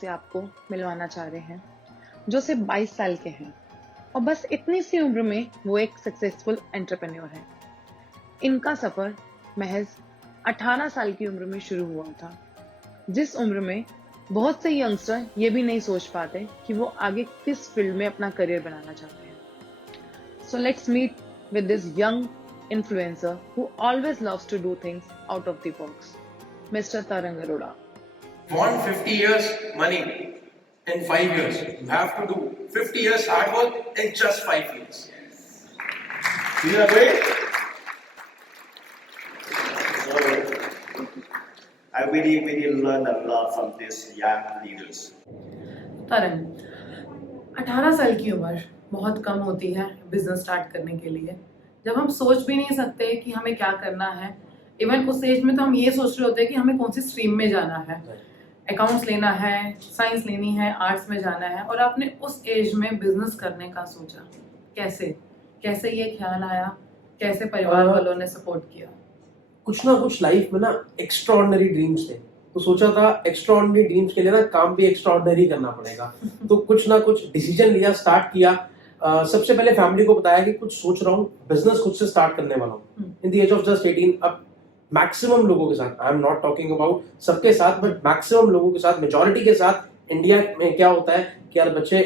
से आपको मिलवाना चाह रहे हैं जो सिर्फ 22 साल के हैं और बस इतनी सी उम्र में वो एक सक्सेसफुल एंटरप्रेन्योर हैं। इनका सफर महज 18 साल की उम्र में शुरू हुआ था, जिस उम्र में बहुत से यंगस्टर ये भी नहीं सोच पाते कि वो आगे किस फील्ड में अपना करियर बनाना चाहते हैं। So let's meet with this young influencer who always loves to do things out of the box, Mr. Tarang Arora. Want 50 years money in 5 years. You have to do 50 years hard work in just 5 years. Do you agree? So, I really learned a lot from these young leaders. तरंग, 18 साल की उम्र बहुत कम होती है business start करने के लिए, जब हम सोच भी नहीं सकते कि हमें क्या करना है। इवन उस एज में तो हम ये सोच रहे होते हैं कि हमें कौन सी स्ट्रीम में जाना है, अकाउंट्स लेना है, साइंस लेनी है, आर्ट्स में जाना है, और आपने उस एज में बिजनेस करने का सोचा। कैसे ये ख्याल आया, कैसे परिवार वालों ने सपोर्ट किया? कुछ ना कुछ लाइफ में ना एक्स्ट्राऑर्डिनरी ड्रीम्स थे, तो सोचा था एक्स्ट्राऑर्डिनरी ड्रीम्स के लिए ना काम भी एक्स्ट्राऑर्डिनरी करना पड़ेगा। तो कुछ ना कुछ डिसीजन लिया, स्टार्ट किया। सबसे पहले फैमिली को बताया कि कुछ सोच रहा हूँ, बिजनेस खुद से स्टार्ट करने वाला हूँ in the age of just 18। अब मैक्सिमम लोगों के साथ, I am not talking about सबके साथ, बट मैक्सिमम लोगों के साथ, मेजॉरिटी के साथ इंडिया में क्या होता है कि यार बच्चे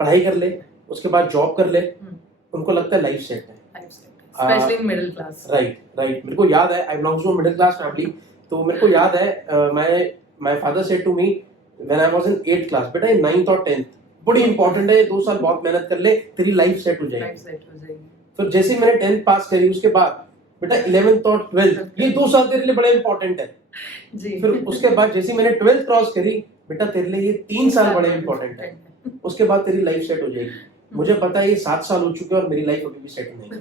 पढ़ाई कर ले, उसके बाद जॉब कर ले, उनको लगता है लाइफ सेट है, specially in middle class. Right. मेरे को याद है, I belongs to middle class family, तो मेरे को याद है my father said to me when I was in 8th class, बेटा ये 9th और 10th बड़ी इंपॉर्टेंट है, 2 साल बहुत मेहनत कर ले, तेरी लाइफ सेट हो जाएगी। फिर जैसे ही मैंने 10th पास करी, उसके बाद बेटा 11th और 12th ये 2 साल तेरे लिए बड़े इंपॉर्टेंट है जी। फिर उसके बाद जैसे ही मैंने 12th क्रॉस करी, बेटा तेरे लिए ये 3 साल बड़े इंपॉर्टेंट है, उसके बाद तेरी लाइफ सेट हो जाएगी। मुझे पता है ये 7 साल हो चुके हैं और मेरी लाइफ अभी भी सेट नहीं है।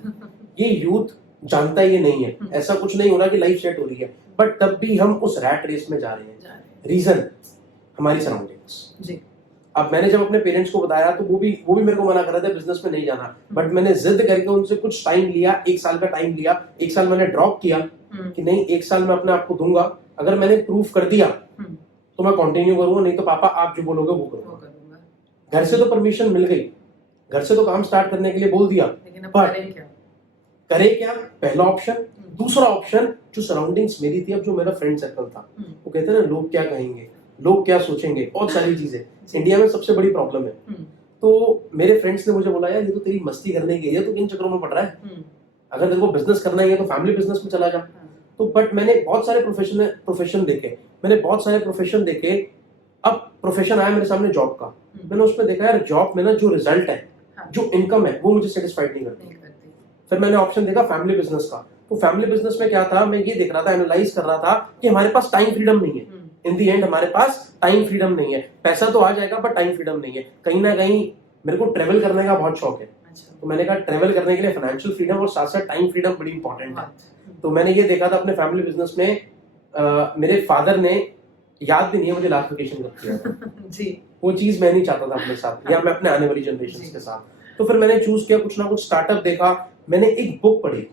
ये यूथ जानता ये नहीं है, ऐसा कुछ नहीं हो रहा कि लाइफ सेट हो रही है, बट तब भी हम उस रैट रेस में जा रहे हैं। रीजन हमारी सराउंडिंग्स जी। अब मैंने जब अपने पेरेंट्स को बताया तो वो भी मेरे को मना कर रहे थे बिजनेस में नहीं जाना, बट मैंने जिद करके उनसे कुछ टाइम लिया, 1 साल का टाइम लिया। 1 साल मैंने ड्रॉप किया कि नहीं, 1 साल मैं अपने आप को दूंगा, अगर मैंने प्रूफ कर दिया तो मैं कंटिन्यू करूंगा, नहीं तो पापा आप जो बोलोगे वो करूंगा। घर से तो परमिशन मिल गई, घर से तो काम स्टार्ट करने के लिए बोल दिया, पर करे क्या? पहला ऑप्शन। दूसरा ऑप्शन जो सराउंडिंग्स मेरी थी, अब जो मेरा फ्रेंड सर्कल था, वो कहते हैं ना लोग क्या कहेंगे, लोग क्या सोचेंगे, बहुत सारी चीजें इंडिया में सबसे बड़ी प्रॉब्लम है। तो मेरे फ्रेंड्स ने मुझे बोला यार ये तो तेरी मस्ती करने की है, तो किन चक्करों में पड़ रहा है, अगर तेरे को बिजनेस करना ही है तो फैमिली बिजनेस में चला जा। तो बट मैंने बहुत सारे प्रोफेशन देखे। अब प्रोफेशन आया मेरे सामने जॉब का, मैंने उसमें देखा यार जॉब में ना जो रिजल्ट है, जो इनकम है, वो मुझे सेटिस्फाइड नहीं करती। फिर मैंने ऑप्शन देखा फैमिली बिजनेस का, तो फैमिली बिजनेस में क्या था, मैं ये देख रहा था, एनालाइज कर रहा था कि हमारे पास टाइम फ्रीडम नहीं है। इन दी एंड हमारे पास टाइम फ्रीडम नहीं है, पैसा तो आ जाएगा पर टाइम फ्रीडम नहीं है। कहीं ना कहीं मेरे को ट्रेवल करने का बहुत शौक है, तो मैंने कहा ट्रेवल करने के लिए फाइनेंशियल फ्रीडम और साथ साथ टाइम फ्रीडम बड़ी इंपॉर्टेंट है। तो मैंने ये देखा था अपने फैमिली बिजनेस में, मेरे फादर ने, याद भी नहीं है मुझे लास्ट वेकेशन कब किया था जी, वो चीज मैं नहीं चाहता था अपने साथ या मैं अपने आने वाली जनरेशन के साथ। तो फिर मैंने चूज किया, कुछ ना कुछ स्टार्टअप देखा। मैंने एक बुक पढ़ी,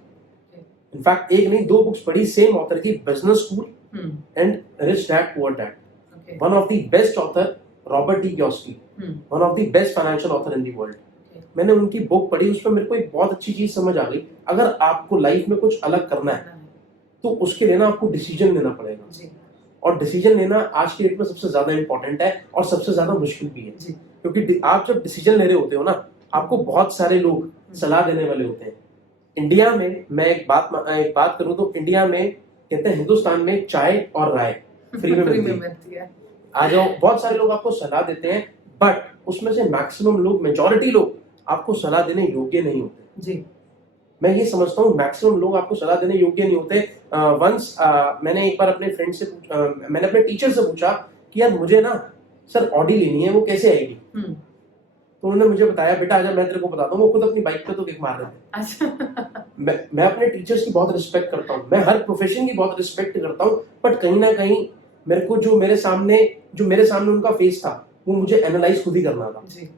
इनफैक्ट एक नहीं 2 बुक्स पढ़ी सेम ऑथर की, business school and rich dad poor dad. One of the best author Robert T Kiyosaki, one of the best financial author in the world. मैंने उनकी बुक पढ़ी, उसमें मेरे को एक बहुत अच्छी चीज समझ आ गई, अगर आपको लाइफ में कुछ अलग करना है तो उसके लिए ना आपको डिसीजन लेना पड़ेगा, और डिसीजन लेना आज के डेट में सबसे ज्यादा इंपॉर्टेंट है और सबसे ज्यादा मुश्किल भी है, क्योंकि आप जब डिसीजन ले रहे होते हो ना, आपको बहुत सारे लोग सलाह देने वाले होते हैं। इंडिया में मैं एक बात करूं तो इंडिया में कहते हैं हिंदुस्तान में चाय और राय फ्री में मिलती है। आ जाओ, बहुत सारे लोग आपको सलाह देते हैं, बट उसमें से मैक्सिमम लोग, मेजॉरिटी लोग आपको सलाह देने योग्य नहीं होते जी। मैं ये समझता हूँ मैक्सिमम लोग आपको सलाह देने योग्य नहीं होते। मैंने एक बार अपने फ्रेंड से मैंने अपने टीचर से पूछा कि यार मुझे ना सर ऑडी लेनी है, वो कैसे आएगी? तो उन्होंने मुझे बताया बेटा आजा मैं तेरे को बताता हूँ। वो खुद अपनी बाइक पे तो किक मार रहे थे। अच्छा। मैं अपने टीचर्स की बहुत रिस्पेक्ट करता हूँ, मैं हर प्रोफेशन की बहुत रिस्पेक्ट करता हूँ, बट कहीं ना कहीं मेरे को जो मेरे सामने उनका फेस था वो मुझे एनालाइज खुद ही करना था जी।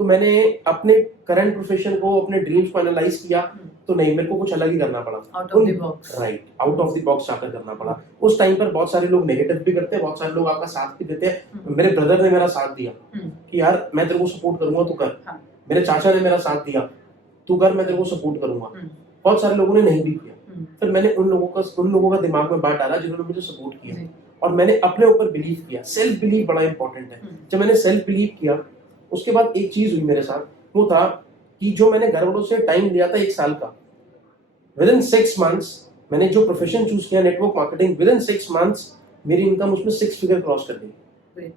तो मैंने अपने करंट प्रोफेशन को, अपने ड्रीम्स को एनालाइज किया, तो नहीं, मेरे को कुछ अलग ही करना पड़ा। Out of the box. Right, out of the box जाकर करना पड़ा। उस टाइम पर बहुत सारे लोग नेगेटिव भी करते हैं, बहुत सारे लोग आपका साथ भी देते हैं। मेरे ब्रदर ने मेरा साथ दिया कि यार मैं तेरे को सपोर्ट करूंगा, तू कर। हाँ। मेरे चाचा ने मेरा साथ दिया, तू कर, मैं तेरे को सपोर्ट करूंगा। बहुत सारे लोगों ने नहीं भी किया। फिर मैंने उन लोगों का दिमाग में बात डाला जिन्होंने मुझे सपोर्ट किया, और मैंने अपने ऊपर बिलीव किया। सेल्फ बिलीव बड़ा इंपॉर्टेंट है। जब मैंने सेल्फ बिलीव किया, उसके बाद एक चीज हुई मेरे साथ, वो था कि जो मैंने घर वालों से टाइम लिया था 1 साल का, विद इन 6 मंथ्स मैंने जो प्रोफेशन चूज किया network marketing, with in 6 months मेरी इनकम उसमें 6 फिगर क्रॉस कर गई।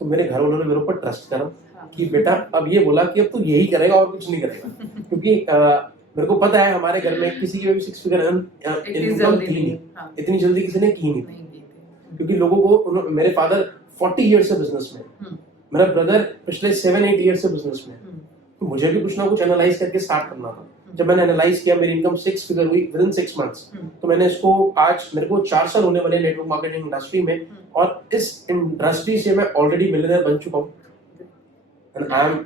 तो मेरे घर वालों ने मेरे ऊपर ट्रस्ट करा कि बेटा अब ये बोला कि अब तू यही करेगा और कुछ नहीं करेगा। क्योंकि मेरे को पता है हमारे घर में किसी की भी 6 फिगर इनकम थी नहीं, इतनी जल्दी किसी ने की नहीं। क्योंकि लोगों को, मेरे फादर 40 ईयर से बिजनेस में, मेरा ब्रदर पिछले 7-8 ईयर से बिजनेस में, तो मुझे भी कुछ ना कुछ एनालाइज करके स्टार्ट करना था। जब मैंने एनालाइज किया, मेरी इनकम 6 फिगर हुई विद इन 6 मंथ्स। तो मैंने इसको, आज मेरे को 4 साल होने वाले नेटवर्क मार्केटिंग इंडस्ट्री में, और इस इंडस्ट्री से मैं ऑलरेडी मिलियनेयर बन चुका हूँ, and I am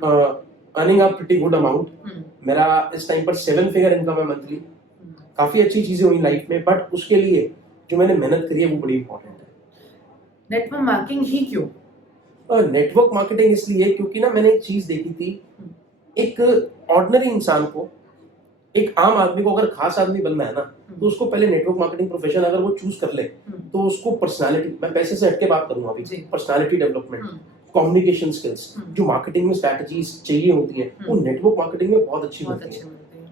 earning a pretty good amount. मेरा इस टाइम पर 7 फिगर इनकम है मंथली। काफी अच्छी चीजें हुई लाइफ में, बट उसके लिए जो मैंने मेहनत करी है वो बड़ी इंपॉर्टेंट है। नेटवर्क मार्केटिंग ही क्यों? नेटवर्क मार्केटिंग इसलिए क्योंकि ना मैंने एक चीज देखी थी, एक ऑर्डिनरी इंसान को, एक आम आदमी को अगर खास आदमी बनना है ना, तो उसको पहले नेटवर्क मार्केटिंग प्रोफेशन अगर वो चूज कर ले, तो उसको पर्सनालिटी, मैं पैसे से हटके बात करूंगा अभी, पर्सनालिटी डेवलपमेंट, कम्युनिकेशन स्किल्स, जो मार्केटिंग में स्ट्रैटेजीज चाहिए होती है, वो नेटवर्क मार्केटिंग में बहुत अच्छी होती है।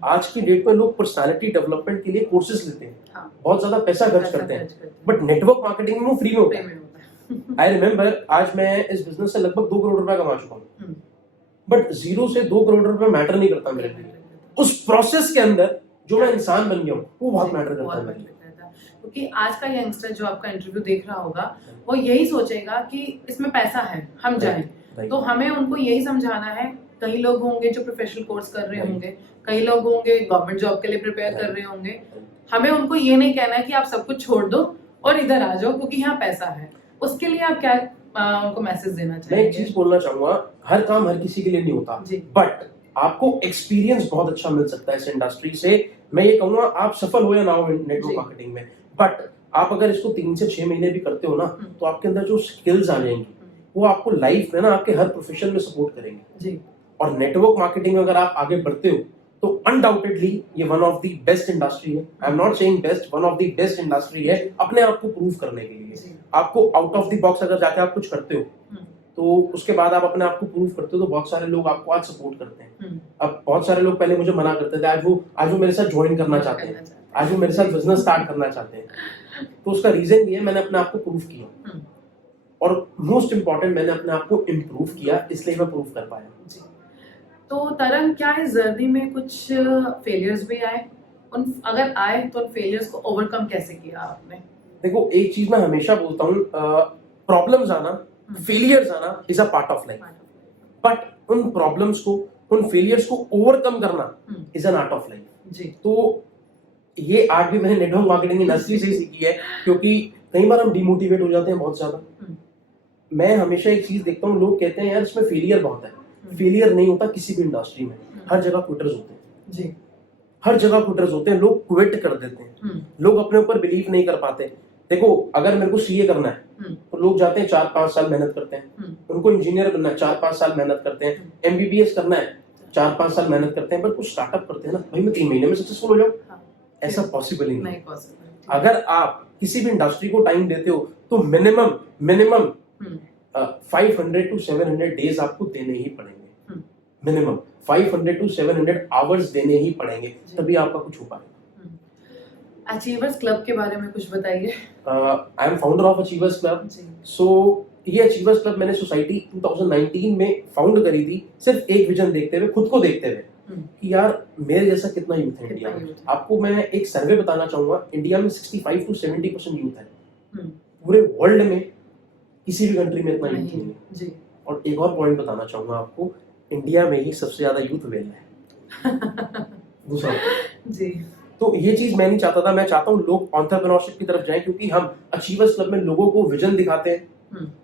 आज की डेट में लोग पर्सनालिटी डेवलपमेंट के लिए कोर्सेज लेते हैं, बहुत ज्यादा पैसा खर्च करते हैं, बट नेटवर्क मार्केटिंग में वो फ्री में होता है। आई रिमेम्बर, आज मैं इस बिजनेस से लगभग 2 करोड़ रुपए कमा चुका हूँ, बट 0 से 2 करोड़ रुपए मैटर नहीं करता मेरे लिए। उस प्रोसेस के अंदर जो मैं इंसान बन गया हूँ, वो बहुत मैटर करता है मेरे लिए। क्योंकि आज का यंगस्टर जो आपका इंटरव्यू देख रहा होगा, वो यही सोचेगा कि इसमें पैसा है, हम जाएं। तो हमें उनको यही समझाना है। कई लोग होंगे जो प्रोफेशनल कोर्स कर रहे होंगे, कई लोग होंगे गवर्नमेंट जॉब के लिए प्रिपेयर कर रहे होंगे। हमें उनको ये नहीं कहना है कि आप सब कुछ छोड़ दो और इधर आ जाओ क्योंकि यहाँ पैसा है। उसके लिए आप क्या उनको मैसेज देना चाहिए? मैं एक चीज बोलना चाहूंगा, हर काम हर किसी के लिए नहीं होता, बट आपको एक्सपीरियंस बहुत अच्छा मिल सकता है इस इंडस्ट्री से। मैं ये कहूंगा, आप सफल हो या ना हो नेटवर्क मार्केटिंग में, बट आप अगर इसको 3 से 6 महीने भी करते हो ना, तो आपके अंदर जो स्किल्स आ जाएंगी, वो आपको लाइफ में ना आपके हर प्रोफेशन में सपोर्ट करेंगे। और नेटवर्क मार्केटिंग में अगर आप आगे बढ़ते हो, तो अनडाउटेडली ये one of the best industry है। I am not saying best, one of the best industry है अपने आप को प्रूव करने के लिए। आपको आउट ऑफ द बॉक्स अगर जाके आप कुछ करते हो, तो उसके बाद आप अपने आप को प्रूव करते हो, तो बहुत सारे लोग आपको आज सपोर्ट करते हैं। अब बहुत सारे लोग पहले मुझे मना करते थे, आज वो मेरे साथ ज्वाइन करना चाहते हैं, आज वो मेरे साथ बिजनेस स्टार्ट करना चाहते हैं। तो उसका रीजन ये है, मैंने अपने आप को प्रूव किया, और मोस्ट इंपॉर्टेंट, मैंने अपने आप को इम्प्रूव किया, इसलिए मैं प्रूव कर पाया। तो तरन, क्या इस जर्नी में कुछ फेलियर्स भी आए? अगर आए तो उन फेलियर्स को ओवरकम कैसे किया आपने? देखो, एक चीज मैं हमेशा बोलता हूँ, प्रॉब्लम्स आना, फेलियर्स आना is a part of life, but उन प्रॉब्लम्स को, उन फेलियर्स को ओवरकम करना is an art of life. तो ये आर्ट भी मैंने नेटवर्क मार्केटिंग इंडस्ट्री से ही सीखी है, क्योंकि कई बार हम डिमोटिवेट हो जाते हैं बहुत ज्यादा। मैं हमेशा एक चीज देखता हूँ, लोग कहते हैं यार इसमें फेलियर बहुत है। फेलियर नहीं होता किसी भी इंडस्ट्री में, हर जगह क्विटर्स होते हैं जी, हर जगह क्विटर्स होते हैं। लोग क्विट कर देते हैं, लोग अपने ऊपर बिलीव नहीं कर पाते। देखो, अगर मेरे को सीए करना है तो लोग जाते हैं 4-5 साल मेहनत करते हैं, उनको इंजीनियर बनना है 4-5 साल मेहनत करते हैं, एमबीबीएस करना है 4-5 साल मेहनत करते हैं, बट कुछ स्टार्टअप करते हैं ना, भाई मैं 3 महीने में सक्सेसफुल हो जाऊं, ऐसा पॉसिबल ही नहीं। अगर आप किसी भी इंडस्ट्री को टाइम देते हो, तो मिनिमम 500 to 700 डेज आपको देने ही पड़ेंगे, मिनिमम 500 to 700 आवर्स देने ही पड़ेंगे, तभी आपका कुछ हो पाएगा। अचीवर्स क्लब के बारे में कुछ बताइए। I am founder of achievers club. So ये अचीवर्स क्लब मैंने सोसाइटी 2019 में फाउंड करी थी, सिर्फ एक विजन देखते हुए, खुद को देखते हुए कि यार मेरे जैसा कितना यूथ है इंडिया में। आपको मैं एक सर्वे बताना चाहूंगा, इंडिया में 65 to 70% यूथ है, पूरे वर्ल्ड में किसी भी कंट्री में इतना यूथ नहीं है। और एक और पॉइंट बताना चाहूंगा आपको, इंडिया में ही सबसे ज्यादा यूथ वेल है। दूसरा जी, तो ये चीज मैं नहीं चाहता था। मैं चाहता हूँ लोग एंटरप्रेन्योरशिप की तरफ जाएं, क्योंकि हम अचीवर्स क्लब में लोगों को विजन दिखाते हैं,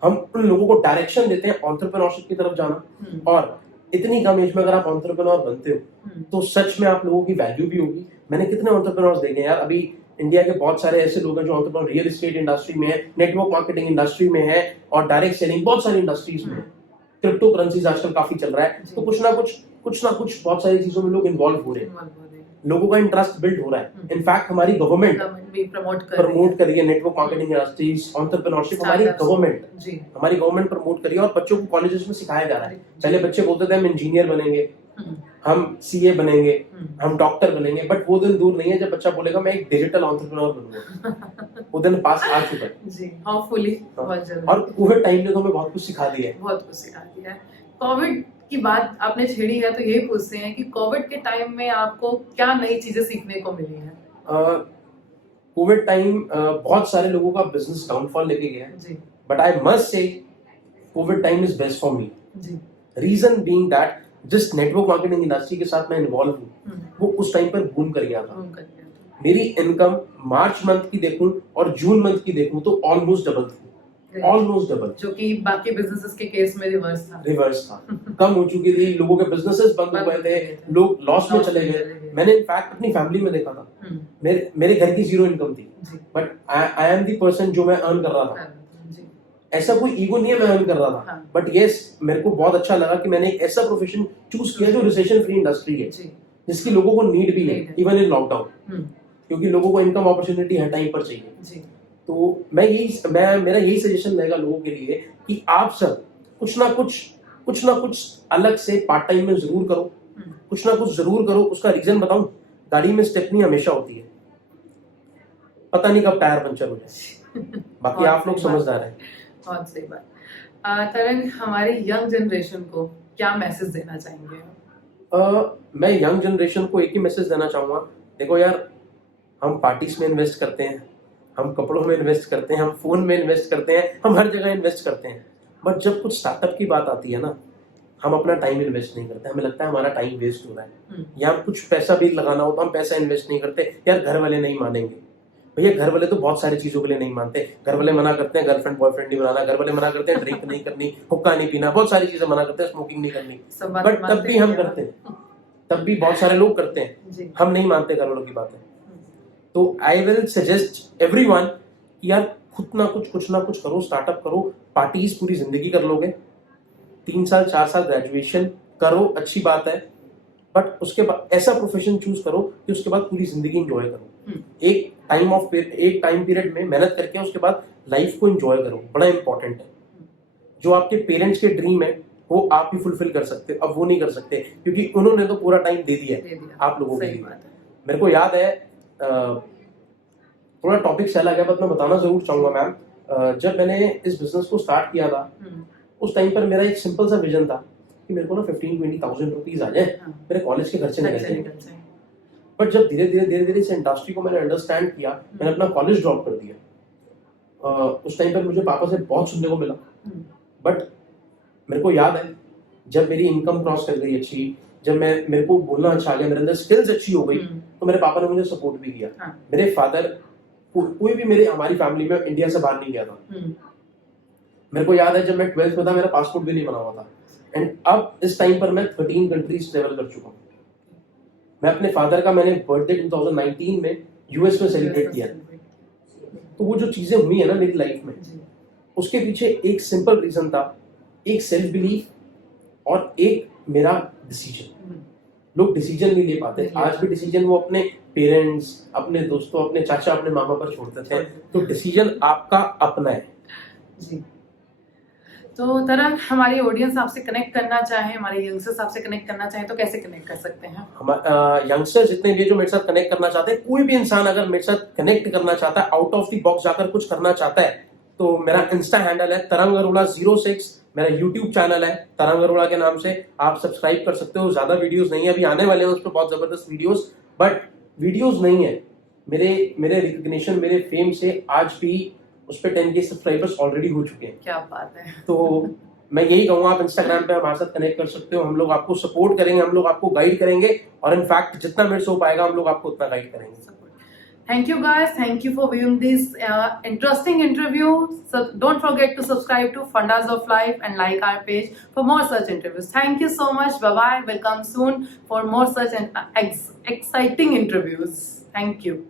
हम उन लोगों को डायरेक्शन देते हैं एंटरप्रेन्योरशिप की तरफ जाना। और इतनी कम एज में अगर आप एंटरप्रेन्योर बनते हो तो सच में आप लोगों की वैल्यू भी होगी। मैंने कितने एंटरप्रेन्योर्स देखे हैं यार, अभी इंडिया के बहुत सारे ऐसे लोग हैं जो एंटरप्रेन्योर रियल एस्टेट इंडस्ट्री में है, नेटवर्क मार्केटिंग इंडस्ट्री में है और डायरेक्ट सेलिंग बहुत सारी इंडस्ट्रीज में है। क्रिप्टो करेंसीज आजकल काफी चल रहा है, तो कुछ ना कुछ बहुत सारी चीजों में लोग इन्वॉल्व हो रहे हैं, लोगों का इंटरेस्ट बिल्ड हो रहा है। इनफैक्ट हमारी गवर्नमेंट भी प्रमोट कर रही है नेटवर्क मार्केटिंग इंडस्ट्रीज, एंटरप्रेन्योरशिप। हमारी गवर्नमेंट प्रमोट कर रही है और बच्चों को कॉलेजेस में सिखाया जा रहा है। पहले बच्चे बोलते थे हम इंजीनियर बनेंगे, हम सीए बनेंगे, हम डॉक्टर बनेंगे, बट वो दिन दूर नहीं है जब बच्चा बोलेगा मैं एक डिजिटल एंटरप्रेन्योर बनूंगा। वो दिन पास आ चुका है जी, होपफुली। और कोविड टाइम ने तो हमें बहुत कुछ सिखा दिया है। बहुत कुछ सिखा दिया है। कोविड की बात आपने छेड़ी है तो यही पूछते हैं कि कोविड के टाइम में आपको क्या नई चीजें सीखने को मिली है? कोविड टाइम बहुत सारे लोगों का बिजनेस डाउनफॉल लेके गया है जी, but I must say covid time is best for me. जी, रीजन बीइंग दैट जिस नेटवर्क मार्केटिंग इंडस्ट्री के साथ मैं इन्वॉल्व हूँ वो उस टाइम पर बूम कर गया था। घूम कर गया था। मेरी इनकम मार्च मंथ की देखूं और जून मंथ की देखूं तो ऑलमोस्ट डबल थी, ऑलमोस्ट डबल, जो कि बाकी बिजनेसेस के केस में रिवर्स था। कम हो चुकी थी, लोगों के बिजनेसेस बंद हो गए थे, लोग लॉस में चले गए। मैंने इनफैक्ट अपनी फैमिली में देखा था, मेरे घर की जीरो इनकम थी but I am the person जो मैं अर्न कर रहा था। ऐसा कोई ईगो नहीं है, मैं अर्न कर रहा था बट यस मेरे को बहुत अच्छा लगा कि मैंने एक ऐसा प्रोफेशन चूज किया जो रिसेशन फ्री इंडस्ट्री है, जिसकी लोगों को नीड भी है इवन इन लॉकडाउन, क्योंकि लोगों को इनकम अपॉर्चुनिटी हर टाइम पर चाहिए। तो मेरा यही सजेशन रहेगा लोगों के लिए कि आप सब कुछ ना कुछ अलग से पार्ट टाइम में जरूर करो, कुछ ना कुछ जरूर करो। उसका रीजन बताऊं, गाड़ी में स्टेपनी हमेशा होती है, पता नहीं कब टायर पंचर हो जाए। बाकी आप लोग समझदार हैं। बहुत सही बात। तरंग, हमारी यंग जनरेशन को क्या मैसेज देना चाहेंगे? मैं यंग जनरेशन को एक ही मैसेज देना चाहूंगा, देखो यार हम पार्टीज में इन्वेस्ट करते हैं, हम कपड़ों में इन्वेस्ट करते हैं, हम फोन में इन्वेस्ट करते हैं, हम हर जगह इन्वेस्ट करते हैं, बट जब कुछ स्टार्टअप की बात आती है ना, हम अपना टाइम इन्वेस्ट नहीं करते। हमें लगता है हमारा टाइम वेस्ट हो रहा है, या कुछ पैसा भी लगाना हो तो हम पैसा इन्वेस्ट नहीं करते, यार घर वाले नहीं मानेंगे। भैया घर वाले तो बहुत सारी चीजों के लिए नहीं मानते। घर वाले मना करते हैं गर्लफ्रेंड बॉयफ्रेंड नहीं बनाना, घर वाले मना करते हैं ड्रिंक नहीं करनी, हुक्का नहीं पीना, बहुत सारी चीजें मना करते हैं, स्मोकिंग नहीं करनी, बट तब भी हम करते हैं, तब भी बहुत सारे लोग करते हैं, हम नहीं मानते घर वालों की बातें। तो आई विल सजेस्ट एवरीवन कि यार कुछ ना कुछ करो, स्टार्टअप करो। पार्टीज पूरी जिंदगी कर लोगे, 3 साल 4 साल ग्रेजुएशन करो, अच्छी बात है, बट उसके बाद ऐसा प्रोफेशन चूज करो कि उसके बाद पूरी जिंदगी एंजॉय करो। एक टाइम पीरियड में मेहनत करके उसके बाद लाइफ को एंजॉय करो, बड़ा इंपॉर्टेंट है। जो आपके पेरेंट्स के ड्रीम है वो आप ही फुलफिल कर सकते हो, अब वो नहीं कर सकते क्योंकि उन्होंने तो पूरा टाइम दे दिया आप लोगों के लिए। मेरे को याद है, थोड़ा टॉपिक चला गया बट मैं बताना जरूर चाहूंगा मैम, जब मैंने इस बिजनेस को स्टार्ट किया था उस टाइम पर मेरा एक सिंपल सा विजन था कि मेरे को ना 15-20,000 रुपीज आ जाए, मेरे कॉलेज के खर्चे निकल जाए। बट जब धीरे धीरे इस इंडस्ट्री को मैंने अंडरस्टैंड किया, मैंने अपना कॉलेज ड्रॉप कर दिया। उस टाइम पर मुझे पापा से बहुत सुनने को मिला, बट मेरे को याद है जब मेरी इनकम क्रॉस कर गई अच्छी, जब मेरे को बोलना अच्छा आ गया, मेरे अंदर स्किल्स अच्छी हो गई, तो मेरे पापा ने मुझे सपोर्ट भी किया। मेरे फादर, कोई भी हमारी फैमिली में इंडिया से बाहर नहीं गया था। मेरे को याद है जब मैं 12th में था मेरा पासपोर्ट भी नहीं बना हुआ था, एंड अब इस टाइम पर मैं 13 कंट्रीज ट्रेवल कर चुका हूँ। मैं अपने फादर का मैंने बर्थडे 2019 में यूएस में सेलिब्रेट किया। तो वो जो चीजें हुई है ना मेरी लाइफ में, उसके पीछे एक सिंपल रीजन था, एक सेल्फ बिलीफ और एक मेरा डिसीजन। लोग डिसीजन नहीं ले पाते, आज भी डिसीजन वो अपने पेरेंट्स, अपने दोस्तों, अपने चाचा, अपने मामा पर छोड़ते थे। तो डिसीजन आपका अपना है जी। तो तरंग, हमारी ऑडियंस आपसे कनेक्ट करना चाहे, हमारे यंगस्टर्स आपसे कनेक्ट करना चाहे तो कैसे कनेक्ट कर सकते हैं? यंगस्टर्स जितने भी जो मेरे साथ कनेक्ट करना चाहते हैं, कोई भी इंसान अगर मेरे साथ कनेक्ट करना चाहता है, आउट ऑफ द बॉक्स जाकर कुछ करना चाहता है, तो मेरा इंस्टा हैंडल है तरंग अरोड़ा 06, मेरा यूट्यूब चैनल है तरंग अरोड़ा के नाम से, आप सब्सक्राइब कर सकते हो। ज्यादा वीडियोस नहीं है, अभी आने वाले हैं उस पर बहुत जबरदस्त वीडियोस, बट वीडियोस नहीं है। मेरे रिकग्निशन, मेरे फेम से आज भी उस पे 10K सब्सक्राइबर्स ऑलरेडी हो चुके हैं। क्या बात है। तो मैं यही कहूंगा, आप इंस्टाग्राम पे हमारे साथ कनेक्ट कर सकते हो, हम लोग आपको सपोर्ट करेंगे, हम लोग आपको गाइड करेंगे, और इनफैक्ट जितना मेरे से हो पाएगा हम लोग आपको उतना गाइड करेंगे। Thank you guys. Thank you for viewing this interesting interview. So don't forget to subscribe to Fundas of Life and like our page for more such interviews. Thank you so much. Bye bye. We'll come soon for more such exciting interviews. Thank you.